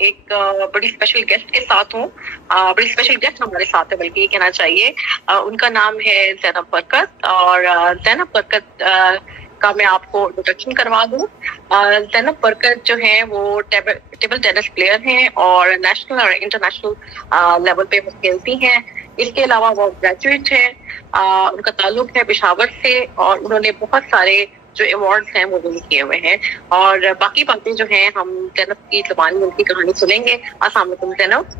ایک بڑی special guest کے ساتھ ہوں. بڑی اسپیشل گیسٹ ہمارے ساتھ ہے, بلکہ یہ کہنا چاہیے. ان کا نام ہے زینب برکت, اور زینب برکت کا میں آپ کو انٹروڈکشن کروا دوں. زینب برکت جو ہیں وہ ٹیبل ٹینس پلیئر ہیں اور نیشنل اور انٹرنیشنل لیول پہ وہ کھیلتی ہیں. اس کے علاوہ وہ گریجویٹ ہیں. ان کا تعلق ہے پشاور سے, اور انہوں نے بہت سارے جو ایوارڈز ہیں وہ ون کیے ہوئے ہیں. اور باقی باتیں جو ہیں ہم زینب کی زبان میں ان کی کہانی سنیں گے. السلام علیکم زینب.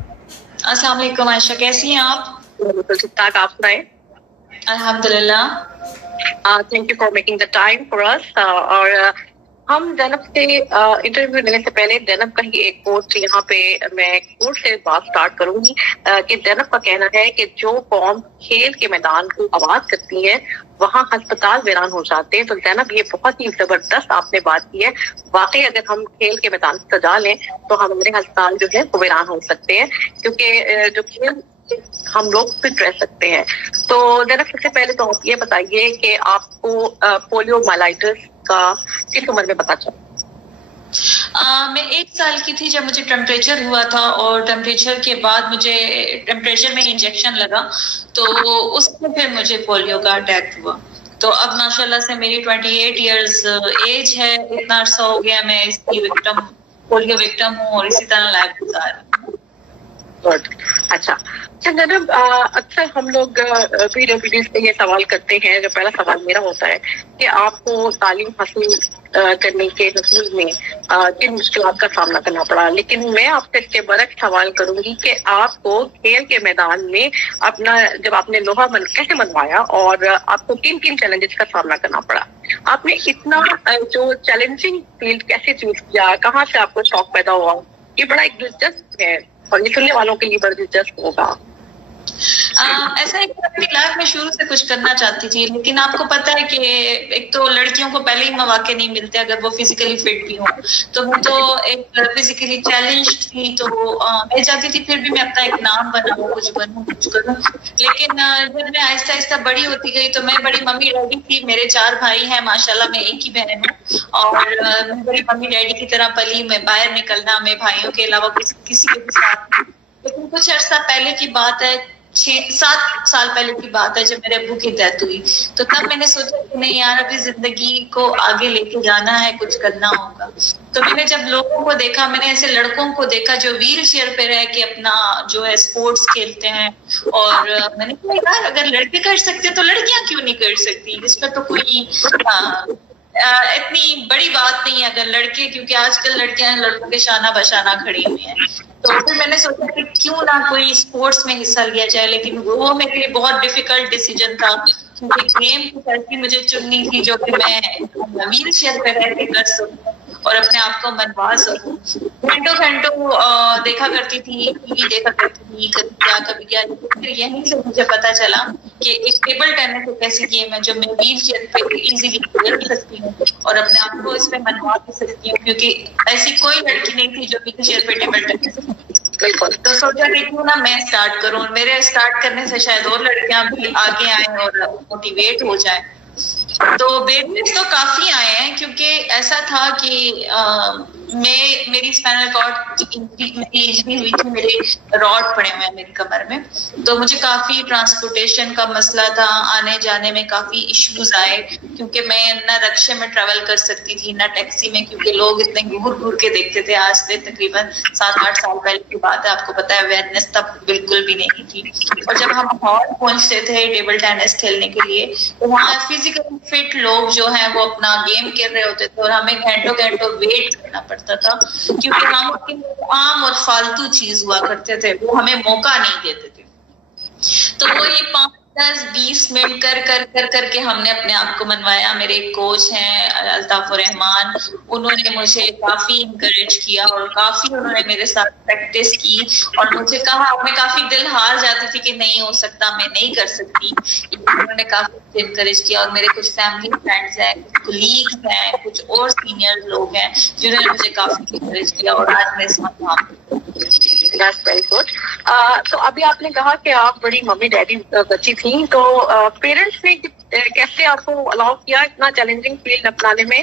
السلام علیکم عائشہ, کیسی ہیں آپ؟ بالکل ٹھیک ٹھاک, آپ سنائیں. الحمدللہ. Thank you for making the time for us. اور ہم زینب سے انٹرویو لینے سے پہلے زینب کا ہی ایک کوٹ یہاں پہ میں کوٹ سے بات سٹارٹ کروں گی کہ زینب کا کہنا ہے کہ جو قوم کھیل کے میدان کو آباد کرتی ہے وہاں ہسپتال ویران ہو جاتے ہیں. تو زینب یہ بہت ہی زبردست آپ نے بات کی ہے. واقعی اگر ہم کھیل کے میدان سجا لیں تو ہمارے ہسپتال جو ہے وہ ویران ہو سکتے ہیں, کیونکہ جو کھیل ہم لوگ فٹ رہ سکتے ہیں. تو زینب سب سے پہلے تو آپ یہ بتائیے کہ آپ کو پولیو مائلائٹس کا کس عمر میں پتا چلا؟ میں 1 سال کی تھی جب مجھے ٹیمپریچر ہوا تھا, اور ٹیمپریچر کے بعد مجھے ٹیمپریچر میں انجیکشن لگا, تو اس میں پھر مجھے پولیو کا اٹیک ہوا. تو اب ماشاءاللہ سے میری 28 ایئرز ایج ہے. اتنا عرصہ ہو گیا میں اس کی پولیو وکٹم ہوں, اور اسی طرح لائف گزار رہی ہوں. اچھا زینب, اکثر ہم لوگ PWDs سے یہ سوال کرتے ہیں. جو پہلا سوال میرا ہوتا ہے کہ آپ کو تعلیم حاصل کرنے کے حصول میں کن مشکلات کا سامنا کرنا پڑا, لیکن میں آپ سے اس کے برعکس سوال کروں گی کہ آپ کو کھیل کے میدان میں اپنا جب آپ نے لوہا کیسے منوایا اور آپ کو کن کن چیلنجز کا سامنا کرنا پڑا؟ آپ نے اتنا جو چیلنجنگ فیلڈ کیسے چوز کیا, کہاں سے آپ کو شوق پیدا ہوا؟ یہ بڑا ایک دلچسپ ہے اور یہ سننے والوں کے لیے بڑا دلچسپ ہوگا. ایسا ہے کہ اپنی لائف میں شروع سے کچھ کرنا چاہتی تھی, لیکن آپ کو پتا ہے کہ ایک تو لڑکیوں کو پہلے ہی مواقع نہیں ملتے اگر وہ فزیکلی فٹ بھی ہوں. تو میں تو ایک فزیکلی چیلنج تھی, تو میں چاہتی تھی پھر بھی میں اپنا ایک نام بناؤں, کچھ بنوں کچھ کروں. لیکن جب میں آہستہ آہستہ بڑی ہوتی گئی تو میں بڑی ممی ڈیڈی تھی. میرے 4 بھائی ہیں ماشاءاللہ, میں ایک ہی بہن ہوں, اور میں بڑی ممی ڈیڈی کی طرح پلی. میں باہر نکلنا میں بھائیوں کے علاوہ کسی کے بھی ساتھ. لیکن کچھ عرصہ پہلے کی بات ہے, 6-7 سال پہلے کی بات ہے, جب میرے ابو کی ڈیتھ ہوئی, تو تب میں نے سوچا کہ نہیں یار, ابھی زندگی کو آگے لے کے جانا ہے, کچھ کرنا ہوگا. تو میں نے جب لوگوں کو دیکھا, میں نے ایسے لڑکوں کو دیکھا جو ویل چیئر پہ رہ کے اپنا جو ہے اسپورٹس کھیلتے ہیں, اور میں نے کہا یار اگر لڑکے کر سکتے تو لڑکیاں کیوں نہیں کر سکتی؟ اس پہ تو کوئی اتنی بڑی بات نہیں ہے اگر لڑکے, کیونکہ آج کل لڑکیاں لڑکوں کے شانہ بشانہ کھڑی ہوئی ہیں. تو پھر میں نے سوچا کہ کیوں نہ کوئی اسپورٹس میں حصہ لیا جائے. لیکن وہ میرے لیے بہت ڈیفیکلٹ ڈیسیجن تھا, کیونکہ گیم کی ایسی مجھے چننی تھی جو کہ میں ویل چیئر پہ رہ کے کر سکوں اور اپنے آپ کو منوا سکوں. گھنٹوں دیکھا کرتی تھی, ٹی وی دیکھا کرتی تھی, کبھی کیا. لیکن پھر یہیں سے مجھے پتا چلا کہ ایک ٹیبل ٹینس ایک ایسی گیم ہے جو میں ویل چیئر پہ ایزیلی کھیل سکتی ہوں اور اپنے آپ کو اس میں منوا بھی سکتی ہوں, کیونکہ ایسی کوئی لڑکی نہیں تھی جو ویل چیئر پہ ٹیبل ٹینس. بالکل. تو سوچا کہ کیوں نہ میں اسٹارٹ کروں, میرے اسٹارٹ کرنے سے شاید اور لڑکیاں بھی آگے آئیں اور موٹیویٹ ہو جائیں. تو بیبیز تو کافی آئے ہیں, کیونکہ ایسا تھا کہ میری اسپائنل کارڈ انجری ہوئی تھی, میرے راڈ پڑے ہوئے ہیں میری کمر میں. تو مجھے کافی ٹرانسپورٹیشن کا مسئلہ تھا, آنے جانے میں کافی ایشوز آئے, کیونکہ میں نہ رکشے میں ٹریول کر سکتی تھی نہ ٹیکسی میں, کیونکہ لوگ اتنے گھور گھور کے دیکھتے تھے. آج سے تقریباً 7-8 سال پہلے کی بات ہے, آپ کو پتا ہے اویئرنیس تب بالکل بھی نہیں تھی. اور جب ہم ہال پہنچتے تھے ٹیبل ٹینس کھیلنے کے لیے, تو وہاں فزیکلی فٹ لوگ جو ہیں وہ اپنا گیم کھیل رہے ہوتے تھے, اور ہمیں گھنٹوں ویٹ کرنا پڑتا تھا, کیونکہ ہم عام اور فالتو چیز ہوا کرتے تھے, وہ ہمیں موقع نہیں دیتے تھے. تو وہ یہ 5-10-20 منٹ کر کے ہم نے اپنے آپ کو منوایا. میرے ایک کوچ ہیں الطاف الرحمان, انہوں نے مجھے کافی انکریج کیا اور کافی انہوں نے میرے ساتھ پریکٹس کی, اور مجھے کہا, میں کافی دل ہار جاتی تھی کہ نہیں ہو سکتا, میں نہیں کر سکتی. انہوں نے کافی انکریج کیا, اور میرے کچھ فیملی فرینڈز ہیں, کچھ کولیگز ہیں, کچھ اور سینئر لوگ ہیں جنہوں نے مجھے کافی انکریج کیا, اور آج میں اس مقام پہ. That's very good. تو ابھی آپ نے کہا کہ آپ بڑی ممی ڈیڈی بچی تھیں, تو پیرنٹس نے کیسے آپ کو الاؤ کیا اتنا چیلنجنگ فیلڈ اپنانے میں؟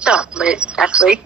That's very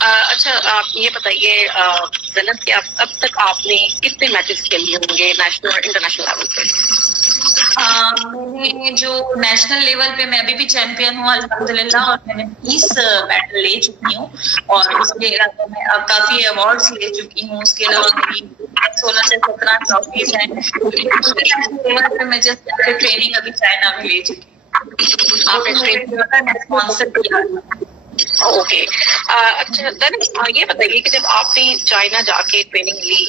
اچھا آپ یہ بتائیے زینب کہ اب تک آپ نے کتنے میچز کھیلے ہوں گے نیشنل اور انٹرنیشنل لیول پہ؟ میں نے جو نیشنل لیول پہ میں ابھی بھی چیمپئن ہوں الحمدللہ، اور میں نے 20 میڈل لے چکی ہوں، اور اس کے علاوہ میں اب کافی ایوارڈس لے چکی ہوں. اس کے علاوہ میری 16 سے 17 ٹرافیز ہیں. نیشنل لیول پہ میں جسٹ ٹریننگ ابھی چائنا میں لے چکی ہوں. آپ نے اسپانسر کیا. اوکے. اچھا دین یہ بتائیے کہ جب آپ نے چائنا جا کے ٹریننگ لی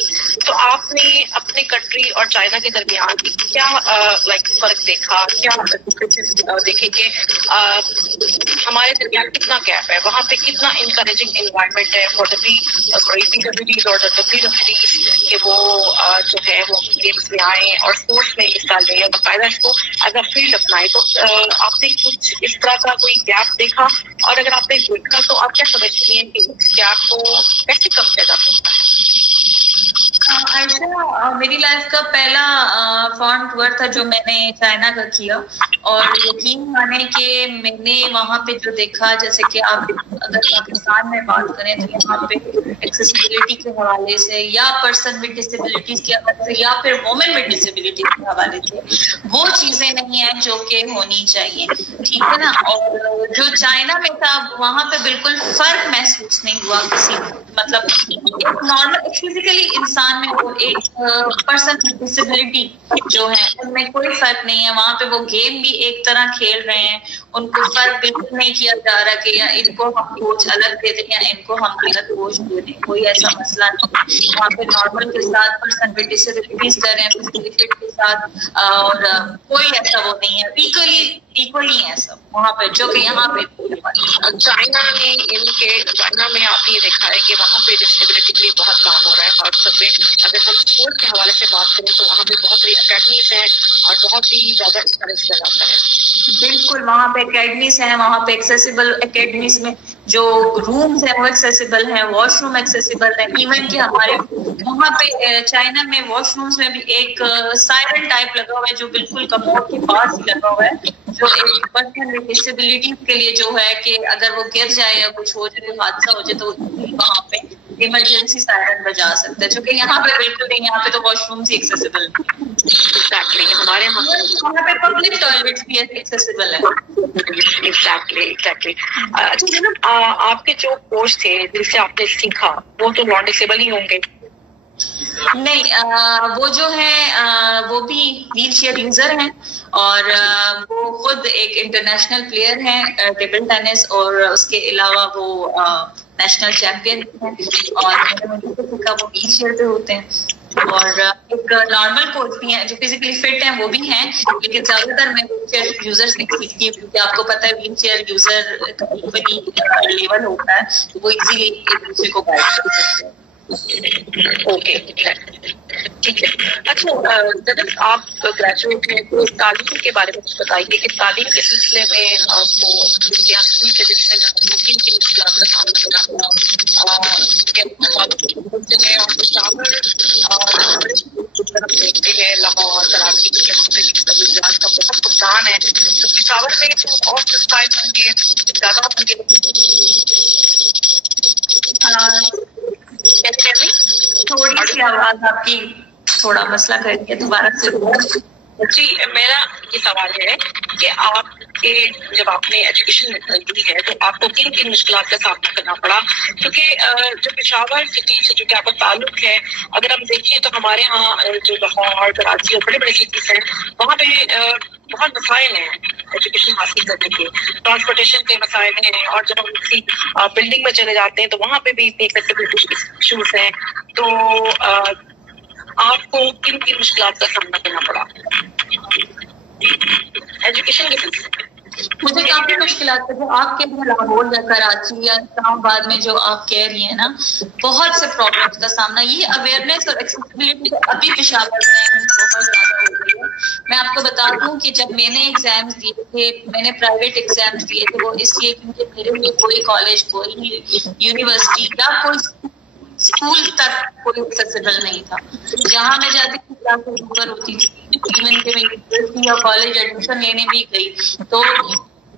تو آپ نے اپنے کنٹری اور چائنا کے درمیان کیا لائک فرق دیکھا، کیا دیکھے کہ ہمارے درمیان کتنا گیپ ہے، وہاں پہ کتنا انکریجنگ انوائرمنٹ ہے فار دا PWDs اور WWDs کہ وہ جو ہے وہ گیمس میں آئیں اور اسپورٹس میں حصہ لیں اور باقاعدہ اس کو ایز اے فیلڈ اپنائیں. تو آپ نے کچھ اس طرح کا کوئی گیپ دیکھا، اور اگر آپ نے دیکھا تو آپ کیا سمجھتی ہیں کہ اس گیپ کو کیسے کم کیا جا سکتا ہے؟ عائشہ، میری لائف کا پہلا فارن ٹور تھا جو میں نے چائنا کا کیا، اور یقین مانے کہ میں نے وہاں پہ جو دیکھا، جیسے کہ آپ اگر پاکستان میں بات کریں تو یہاں پہ ایکسیسیبلٹی کے حوالے سے یا پرسن ود ڈسیبلٹیز کے حوالے سے یا پھر وومن ود ڈسیبلٹیز کے حوالے سے وہ چیزیں نہیں ہیں جو کہ ہونی چاہیے، ٹھیک ہے نا. اور جو چائنا میں تھا وہاں پہ بالکل فرق محسوس نہیں ہوا کسی، مطلب ایک نارمل فزیکلی انسان میں وہ ایک پرسن ڈسیبلٹی جو ہے ان میں کوئی فرق نہیں ہے. وہاں پہ وہ گیم بھی ایک طرح کھیل رہے ہیں، ان کو فرق بالکل نہیں کیا جا رہا کہ یا ان کو ہم کوچ الگ دے دیں یا ان کو ہم الگ کوچ دے دیں، کوئی ایسا مسئلہ نہیں. وہاں پہ نارمل کے ساتھ پرسن ود ڈسیبلٹیز کر رہے ہیں فزیکلی فٹ کے ساتھ، اور کوئی ایسا وہ نہیں ہے، ایکولی ہے سب وہاں پہ، جو کہ یہاں پہ چائنا میں آپ نے یہ دیکھا ہے کہ وہاں پہ ڈسیبلٹی کے لیے بہت کام ہو رہا ہے. خاص طور پہ اگر ہم اسپورٹ کے حوالے سے بات کریں تو وہاں پہ بہت ساری اکیڈمیز ہیں اور بہت ہی زیادہ انکریج کیا جاتا ہے. بالکل، وہاں پہ اکیڈمیز ہیں، وہاں پہ ایکسیسیبل اکیڈمیز میں جو رومز ہیں وہ ایکسیسیبل ہیں، واش روم ایکسیسیبل ہیں. ایون کہ ہمارے وہاں پہ چائنا میں واش رومز میں بھی ایک سائرن ٹائپ لگا ہوا ہے جو بالکل کموڈ کے پاس ہی لگا ہوا ہے، جو ایک پرسن ود ڈسیبلٹیز کے لیے جو ہے کہ اگر وہ گر جائے یا کچھ ہو جائے، حادثہ ہو جائے تو وہاں پہ ایمرجنسی سائرن بجا سکتا ہے، جو کہ یہاں پہ بالکل نہیں. یہاں پہ تو واش رومز ہی ایکسیسیبل ہیں. ہمارے وہاں پہ پبلک ٹوائلٹس بھی ایکسیسیبل ہیں. ایگزیکٹلی. اچھا جناب، آپ کے جو کوچ تھے جن سے آپ نے سیکھا وہ تو نان ڈسیبل ہی ہوں گے؟ نہیں، وہ جو ہے وہ بھی ویل چیئر یوزر ہیں، اور وہ خود ایک انٹرنیشنل پلیئر ہیں ٹیبل ٹینس، اور اس کے علاوہ وہ نیشنل چیمپئن ہیں، اور وہ ویل چیئر پہ ہوتے ہیں. اور ایک نارمل کوچ بھی ہیں جو فزیکلی فٹ ہیں، وہ بھی ہیں، لیکن زیادہ تر میں ویل چیئر یوزر سے سیکھتی ہوں کیونکہ آپ کو پتہ ہے ویل چیئر یوزر لیول ہوتا ہے، وہ ایزیلی ایک دوسرے کو گائڈ کر سکتے ہیں. اوکے ٹھیک ہے. اچھا جب آپ گریجویٹ ہیں تو تعلیم کے بارے میں کچھ بتائیے کہ تعلیم کے سلسلے میں آپ کو یا اسکول کے سلسلے میں کن کن مشکلات کا سامنا کرنا پڑا، اور طرف دیکھتے ہیں لاہور کراچی کے سبزیات کا بہت نقصان ہے، تو پشاور میں تو اور سسٹائل ہوں گے، زیادہ ہوں گے. تھوڑی سی آواز آپ کی تھوڑا مسئلہ کر کے دوبارہ سے. جی میرا یہ سوال ہے کہ آپ کے جب آپ نے ایجوکیشن لی ہے تو آپ کو کن کن مشکلات کا سامنا کرنا پڑا، کیونکہ جو پشاور سٹی سے جو کہ آپ کا تعلق ہے، اگر ہم دیکھیں تو ہمارے ہاں جو لاہور کراچی اور بڑے بڑے سٹیز ہیں وہاں پہ بہت مسائل ہیں ایجوکیشن حاصل کرنے کے، ٹرانسپورٹیشن کے مسائل ہیں، اور جب ہم کسی بلڈنگ میں چلے جاتے ہیں تو وہاں پہ بھی اتنی ایکسیسیبلٹی ایشوز ہیں. تو آپ کو کن کن مشکلات کا سامنا کرنا پڑا ایجوکیشن کے سلسلے؟ مجھے کافی مشکلات ہے جو آپ کے لاہور یا کراچی یا اسلام آباد میں جو آپ کہہ رہی ہیں نا، بہت سے پرابلمس کا سامنا، یہ اویئرنیس اور ایکسیسیبلٹی ابھی پشاور میں بہت زیادہ ہو گئی ہے. میں آپ کو بتا دوں کہ جب میں نے ایگزامس دیے تھے، میں نے پرائیویٹ ایگزامس دیے تھے، وہ اس لیے کیونکہ میرے لیے کوئی کالج، کوئی یونیورسٹی یا کوئی اسکول تک کوئی ایکسیسیبل نہیں تھا. جہاں میں جاتی تھی کلاسز اوپر ہوتی تھی، ایون کہ میں یونیورسٹی یا کالج ایڈمیشن لینے بھی گئی تو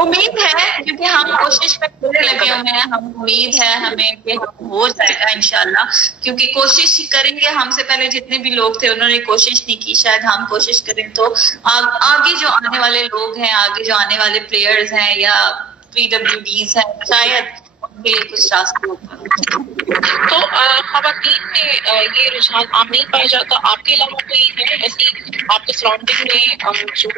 امید ہے کیونکہ ہم کوشش میں پورے لگے ہوئے ہیں, ہم امید ہے ہمیں کہ ہم ہو جائے گا انشاءاللہ, کیونکہ کوشش کریں گے. ہم سے پہلے جتنے بھی لوگ تھے انہوں نے کوشش نہیں کی, شاید ہم کوشش کریں تو آگے جو آنے والے لوگ ہیں, آگے جو آنے والے پلیئرز ہیں یا PWDs ہیں, شاید ان کے لیے کچھ راستہ ہوگا. تو خواتین میں یہ رجحان عام نہیں پایا جاتا, آپ کے علاوہ کوئی ہے ایسی آپ کے سراؤنڈنگ میں جو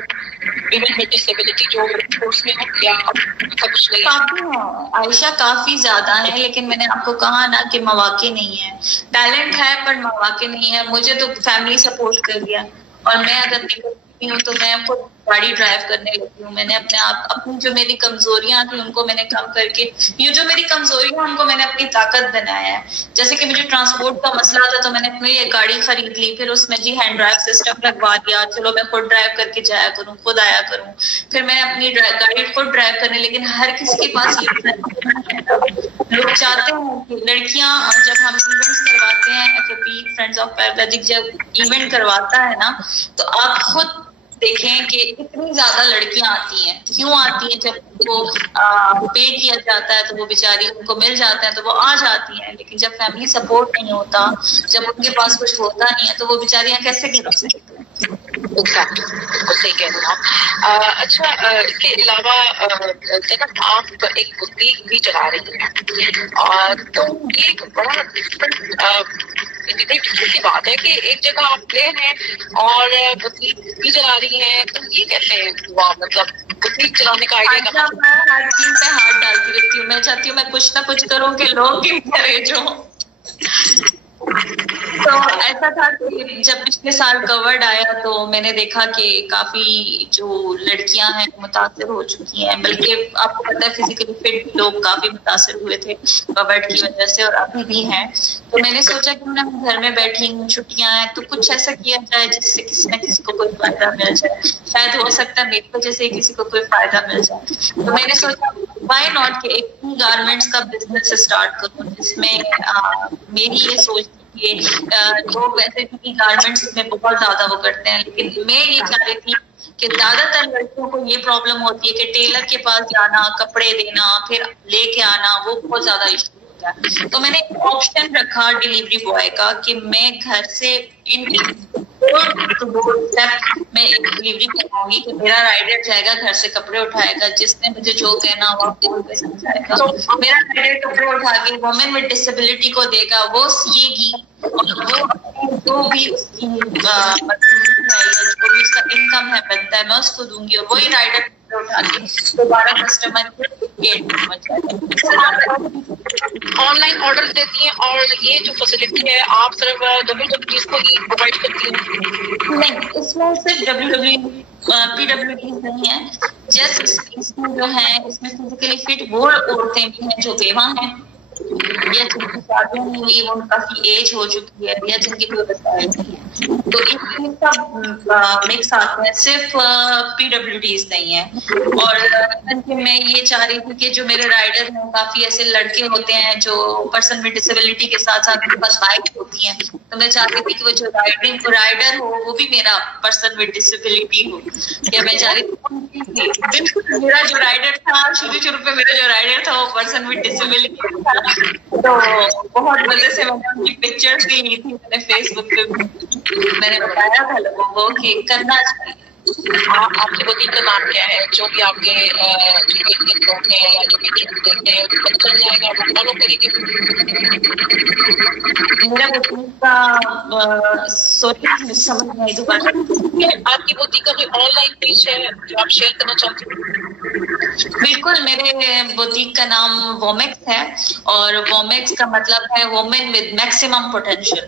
ویمن ود ڈسیبلٹی جو اسپورٹس میں ہو, یا کچھ نہیں؟ کافی ہیں عائشہ, کافی زیادہ ہیں, لیکن میں نے آپ کو کہا نا کہ مواقع نہیں ہے. ٹیلنٹ ہے پر مواقع نہیں ہے. مجھے تو فیملی سپورٹ کر دیا, اور میں اگر نکلتی ہوں تو میں خود گاڑی ڈرائیو کرنے لگتی ہوں. میں نے اپنے آپ اپنی جو میری کمزوریاں تھیں ان کو میں نے کم کر کے, یہ جو میری کمزوریاں ان کو میں نے اپنی طاقت بنایا ہے. جیسے کہ مجھے ٹرانسپورٹ کا مسئلہ تھا تو میں نے اپنی یہ گاڑی خرید لی, پھر اس میں جی ہینڈ ڈرائیو سسٹم لگوا دیا, چلو میں خود ڈرائیو کر کے جایا کروں, خود آیا کروں. پھر میں اپنی گاڑی خود ڈرائیو کرنے, لیکن ہر کسی کے پاس لوگ چاہتے ہیں کہ لڑکیاں, جب ہم ایونٹس کرواتے ہیں, FOP فرینڈز آف پیراپلیجک جب ایونٹ کرواتا ہے نا, تو آپ خود دیکھیں کہ اتنی زیادہ لڑکیاں آتی ہیں. کیوں آتی ہیں؟ جب ان کو پے کیا جاتا ہے تو وہ بیچاری ان کو مل جاتا ہے تو وہ آ جاتی ہیں, لیکن جب فیملی سپورٹ نہیں ہوتا, جب ان کے پاس کچھ ہوتا نہیں ہے تو وہ بیچاریاں کیسے کر سکتی ہیں. صحیح کہہ رہے ہیں. اچھا, اس کے علاوہ جناب آپ ایک بوتیک بھی چلا رہی ہیں, اور تو یہ ایک بڑا ڈفرینٹ کی بات ہے کہ ایک جگہ آپ پلے ہیں اور بوتیک بھی چلا رہی ہیں, تو یہ کیسے ہوا؟ مطلب بوتیک چلانے کا آئیڈیا کہاں؟ میں ہر چیز پہ ہاتھ ڈالتی رہتی ہوں. میں چاہتی ہوں میں کچھ نہ کچھ کروں کہ لوگ انکریج ہوں. تو ایسا تھا کہ جب پچھلے سال کووڈ آیا تو میں نے دیکھا کہ کافی جو لڑکیاں ہیں متاثر ہو چکی ہیں, بلکہ آپ کو پتہ ہے فزیکلی فٹ لوگ کافی متاثر ہوئے تھے کووڈ کی وجہ سے, اور ابھی بھی ہیں. تو میں نے سوچا کہ میں گھر میں بیٹھی ہوں, چھٹیاں ہیں, تو کچھ ایسا کیا جائے جس سے کسی نہ کسی کو کوئی فائدہ مل جائے. شاید ہو سکتا ہے میری وجہ سے کسی کو کوئی فائدہ مل جائے. تو میں نے سوچا وائی ناٹ کہ ایک گارمنٹس کا بزنس اسٹارٹ کروں, جس میں میری یہ سوچ کہ لوگ ویسے بھی گارمنٹس میں بہت زیادہ وہ کرتے ہیں, لیکن میں یہ چاہ رہی تھی کہ زیادہ تر لڑکیوں کو یہ پرابلم ہوتی ہے کہ ٹیلر کے پاس جانا, کپڑے دینا, پھر لے کے آنا, وہ بہت زیادہ ایشو ہوتا ہے. تو میں نے ایک آپشن رکھا ڈیلیوری بوائے کا کہ میں گھر سے میں ایک ڈیلیوری کرواؤں گی کہ میرا رائڈر جائے گا گھر سے کپڑے اٹھائے گا, جس نے مجھے جو کہنا ہوا فون پہ سمجھائے گا. تو میرا رائڈر کپڑے اٹھا کے وومن ود ڈسیبلٹی کو دے گا, وہ سیے گی, اور وہ جو بھی اس کی جو بھی اس کا انکم ہے بنتا ہے میں اس کو دوں گی, اور وہی رائڈر اٹھا کے دوبارہ کسٹمر آن لائن آرڈر دیتی ہیں. اور یہ جو فیسلٹی ہے آپ صرف WWDs کو ہی پرووائڈ کرتی ہیں؟ نہیں, اس میں صرف PWDs نہیں ہے, جسٹ اس میں جو ہے اس میں فزیکلی فٹ وہ عورتیں بھی ہیں جو بیوہ ہیں, یا جن کی شادی نہیں ہوئی, وہ کافی ایج ہو چکی ہے, یا جن کی کوئی وسائل نہیں ہے. تو اس میں سب مکس آتے ہیں, صرف PWDs نہیں ہے. اور میں یہ چاہ رہی تھی کہ جو میرے رائڈر ہیں کافی ایسے لڑکے ہوتے ہیں جو پرسن ود ڈسیبلٹی کے ساتھ ساتھ ان کے پاس بائک ہوتی ہیں, تو میں چاہتی تھی کہ وہ جو رائڈر ہو وہ بھی میرا پرسن ود ڈسیبلٹی ہو. یا میں چاہ رہی تھی بالکل میرا جو رائڈر تھا شروع پہ میرا جو رائڈر تھا وہ پرسن ود ڈسیبلٹی تھا. تو بہت وجہ سے میں نے ان کی پکچرز بھی لی تھی, میں نے فیس بک پہ میں نے بتایا تھا لوگوں کو کہ کرنا چاہیے. آپ کی بوتیک کا نام کیا ہے؟ جو بھی آپ کے لوگ ہیں یا جو بھی دیکھتے ہیں پتہ چل جائے گا, وہ فالو کریں گے. میرا بوتیک کا سوری سمجھ نہیں دوبارہ. آپ کی بوتیک کا کوئی آن لائن پیج ہے جو آپ شیئر کرنا چاہتے ہیں؟ بالکل, میرے بوتیک کا نام وومیکس ہے, اور وومیکس کا مطلب ہے وومن ود میکسیمم پوٹینشیل,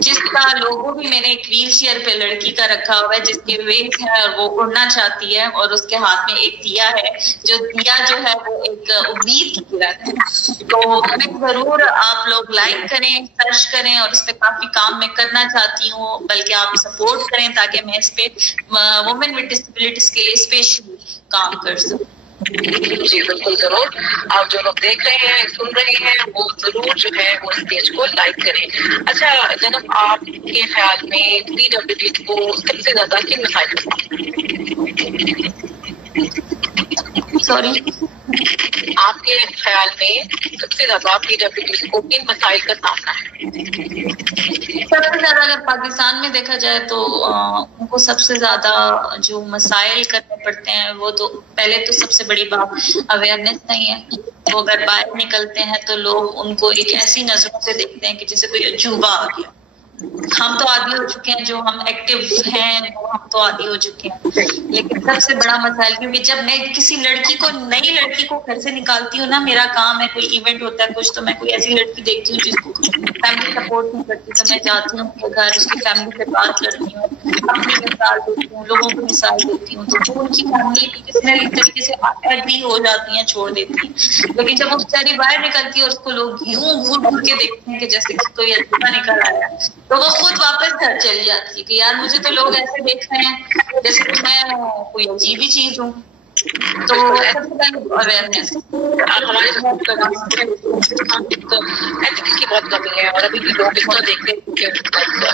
جس کا لوگو بھی میں نے ایک ویل چیئر پہ لڑکی کا رکھا ہوا ہے جس کے وینگز ہیں اور وہ اڑنا چاہتی ہے, اور اس کے ہاتھ میں ایک دیا ہے, جو دیا جو ہے وہ ایک امید کی طرح ہے. تو ہمیں ضرور آپ لوگ لائک کریں, سرچ کریں, اور اس پہ کافی کام میں کرنا چاہتی ہوں, بلکہ آپ سپورٹ کریں تاکہ میں اس پہ وومن ود ڈسیبلٹیز کے لیے اسپیشلی کام کر سکوں. جی بالکل, ضرور. آپ جو لوگ دیکھ رہے ہیں سن رہے ہیں وہ ضرور جو ہے وہ اس پیج کو لائک کریں. اچھا جناب, آپ کے خیال میں PWDs کو سب سے زیادہ کن مسائل سوری آپ کے خیال میں سب سے زیادہ PWDs کو کن مسائل کا سامنا ہے؟ سب سے زیادہ اگر پاکستان میں دیکھا جائے تو ان کو سب سے زیادہ جو مسائل کرنے پڑتے ہیں وہ تو پہلے تو سب سے بڑی بات اویئرنیس نہیں ہے. وہ اگر باہر نکلتے ہیں تو لوگ ان کو ایک ایسی نظروں سے دیکھتے ہیں کہ جیسے کوئی عجوبہ آ گیا. ہم تو عادی ہو چکے ہیں, جو ہم ایکٹیو ہیں وہ ہم تو عادی ہو چکے ہیں. لیکن سب سے بڑا مسائل, کیونکہ جب میں کسی لڑکی کو, نئی لڑکی کو گھر سے نکالتی ہوں نا, میرا کام ہے, کوئی ایونٹ ہوتا ہے کچھ, تو میں کوئی ایسی لڑکی دیکھتی ہوں جس کو فیملی سپورٹ نہیں کرتی, تو میں جاتی ہوں ان کے گھر, اس کی فیملی سے بات کرتی ہوں, اپنی مثال دیتی ہوں, لوگوں کو مثال دیتی ہوں, تو وہ ان کی فیملی کسی نہ کسی طریقے سے ایگری ہو جاتی ہیں, چھوڑ دیتی ہیں. لیکن جب وہ بیچاری باہر نکلتی ہے اور اس کو لوگ یوں گھور گھور کے دیکھتے ہیں کہ جیسے کہ کوئی عجوبہ نکل آیا, تو وہ خود واپس گھر چلی جاتی ہے کہ یار مجھے تو لوگ ایسے دیکھ رہے ہیں جیسے کہ میں کوئی عجیب ہی چیز ہوں. تو سب سے پہلے اویئرنیس, ہمارے ایتھکس کی بہت کمی ہے, اور ابھی بھی لوگ اس طرح دیکھتے ہیں کہ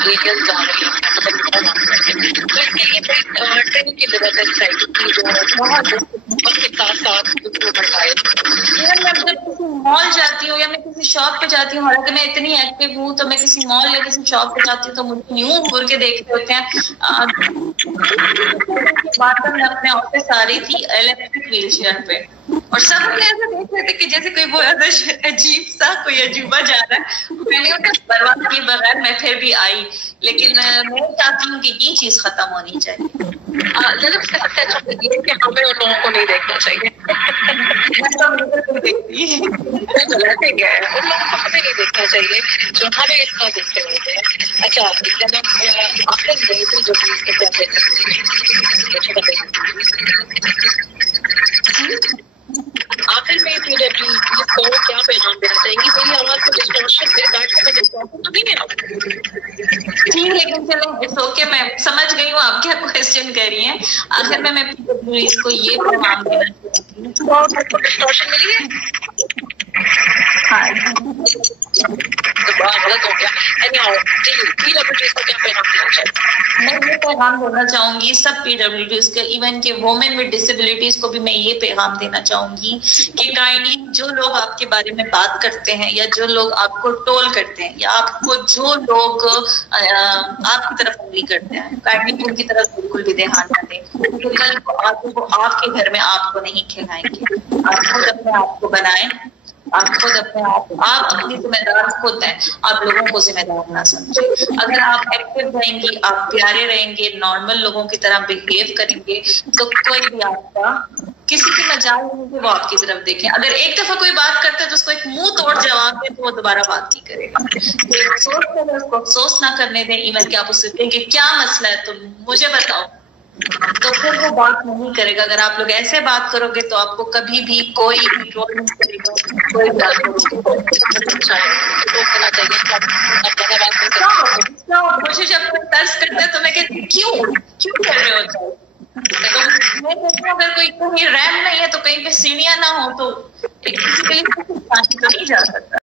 لیگل جا رہی ہیں, تو اس کے لیے ٹریننگ کی ضرورت ہے سوسائٹی کی, جو بہت وقت کے ساتھ ساتھ بڑھائے. میں جب کسی مال جاتی ہوں یا میں کسی شاپ پہ جاتی ہوں, حالانکہ میں اتنی ایکٹیو ہوں, تو میں کسی مال یا کسی شاپ پہ جاتی ہوں تو مجھے یوں گھور کے دیکھتے ہوتے ہیں. بات میں اپنے آفس آ رہی تھی الیکٹرک ویل چیئر پہ, اور سب مجھے ایسا دیکھ رہے تھے کہ جیسے کوئی بہت عجیب سا کوئی عجوبہ جا رہا ہے. میں نے انہیں پرواہ کیے بغیر میں پھر بھی آئی, لیکن میں چاہتی ہوں کہ یہ چیز ختم ہونی چاہیے. جب اس کا سب سے اچھا یہ ہے کہ ہمیں ان لوگوں کو نہیں دیکھنا چاہیے. غلط ہے کیا ہے, ان لوگوں کو ہمیں نہیں دیکھنا چاہیے جو ہمیں اس طرح دیکھتے ہوتے ہیں. اچھا, آپ نے جو آخر میں PWDs کو کیا پیغام دینا چاہیں گی؟ میری آواز کو ڈسٹورشن میرے بیٹھ کے ڈسٹورشن تو نہیں ہے ٹھیک, لیکن چلو اٹس اوکے, میں سمجھ گئی ہوں آپ کیا کوشچن کر رہی ہیں. آخر میں PWDs کو یہ پیغام دینا چاہتی ہوں, ڈسٹورشن ملی ہے, غلط ہو گیا. PWDs کو کیا پیغام دینا چاہیے؟ میں یہ پیغام دینا چاہوں گی سب PWDs کے, ایون کہ وومن ود ڈسیبلٹیز کو بھی میں یہ پیغام دینا چاہوں گی کہ کائنڈلی جو لوگ آپ کے بارے میں بات کرتے ہیں, یا جو لوگ آپ کو ٹول کرتے ہیں, یا آپ کو جو لوگ آپ کی طرف انگلی کرتے ہیں, کائنڈلی ان کی طرف بالکل بھی دھیان نہ دیں, کیونکہ کل کو آپ کے گھر میں آپ کو نہیں کھلائیں گے. آپ خود اپنے آپ کو بنائیں, آپ خود اپنے آپ اپنی ذمہ دار خود ہیں, آپ لوگوں کو ذمہ دار نہ سمجھیں. اگر آپ ایکٹیو رہیں گی, آپ پیارے رہیں گے, نارمل لوگوں کی طرح بہیو کریں گے, تو کوئی بھی آپ کا کسی کی مجال نہیں کہ وہ آپ کی طرف دیکھیں. اگر ایک دفعہ کوئی بات کرتا ہے تو اس کو ایک منہ توڑ جواب دیں, تو وہ دوبارہ بات نہیں کرے گا. افسوس کریں, اس کو افسوس نہ کرنے دیں. ایون کہ آپ اس سے کہیں کہ کیا مسئلہ ہے, تو مجھے بتاؤ, تو پھر وہ بات نہیں کرے گا. اگر آپ لوگ ایسے بات کرو گے تو آپ کو کبھی بھی کوئی بھی ٹرول نہیں کرے گا, کوئی مجھے جب کوئی طرز کرتا ہے تو میں کہتی ہوں کیوں کر رہے ہو. تو میں کہتی ہوں اگر کوئی کہیں ریم نہیں ہے تو کہیں پہ سیڑھیاں نہ ہو تو کسی کے لیے تو نہیں جا سکتا.